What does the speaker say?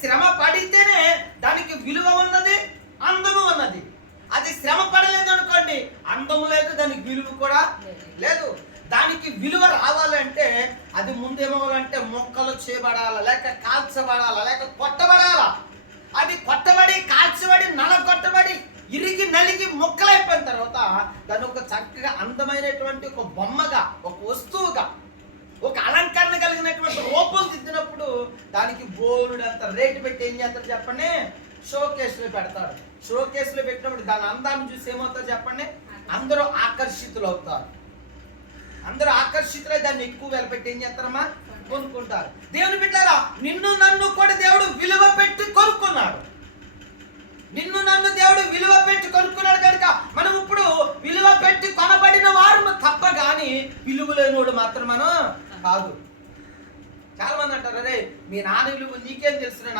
శ్రమ పడితేనే దానికి విలువ ఉన్నది అందము ఉన్నది. అది శ్రమ పడలేదు అనుకోండి అందము లేదు దానికి విలువ కూడా లేదు. దానికి విలువ రావాలంటే అది ముందేమవ్వాలంటే మొక్కలు చేయబడాలా లేక కాల్చబడాలా లేక కొట్టబడాలా. అది కొట్టబడి కాల్చబడి నలగొట్టబడి ఇరిగి నలిగి మొక్కలైపోయిన తర్వాత దాన్ని ఒక చక్కగా అందమైనటువంటి ఒక బొమ్మగా ఒక దానికి బోలుడంత రేటు పెట్టి ఏం చేస్తారు చెప్పండి? షో కేసులో పెడతారు షో కేసులో పెట్టినప్పుడు దాని అందాన్ని చూసి ఏమవుతారు చెప్పండి? అందరూ ఆకర్షితులు అవుతారు. అందరూ ఆకర్షితులై దాన్ని ఎక్కువ వెలపెట్టి ఏం చేస్తారమ్మా? కొనుక్కుంటారు. దేవుని బిడ్డారా నిన్ను నన్ను కూడా దేవుడు విలువ పెట్టి కొనుక్కున్నాడు. నిన్ను నన్ను దేవుడు విలువ పెట్టి కొనుక్కున్నాడు కనుక మనం ఇప్పుడు విలువ పెట్టి కొనబడిన వారు తప్ప కానీ విలువ లేనివాడు మాత్రం మనం కాదు. అరే మీ నాన్న విలువ నీకేం తెలుసు నాకు?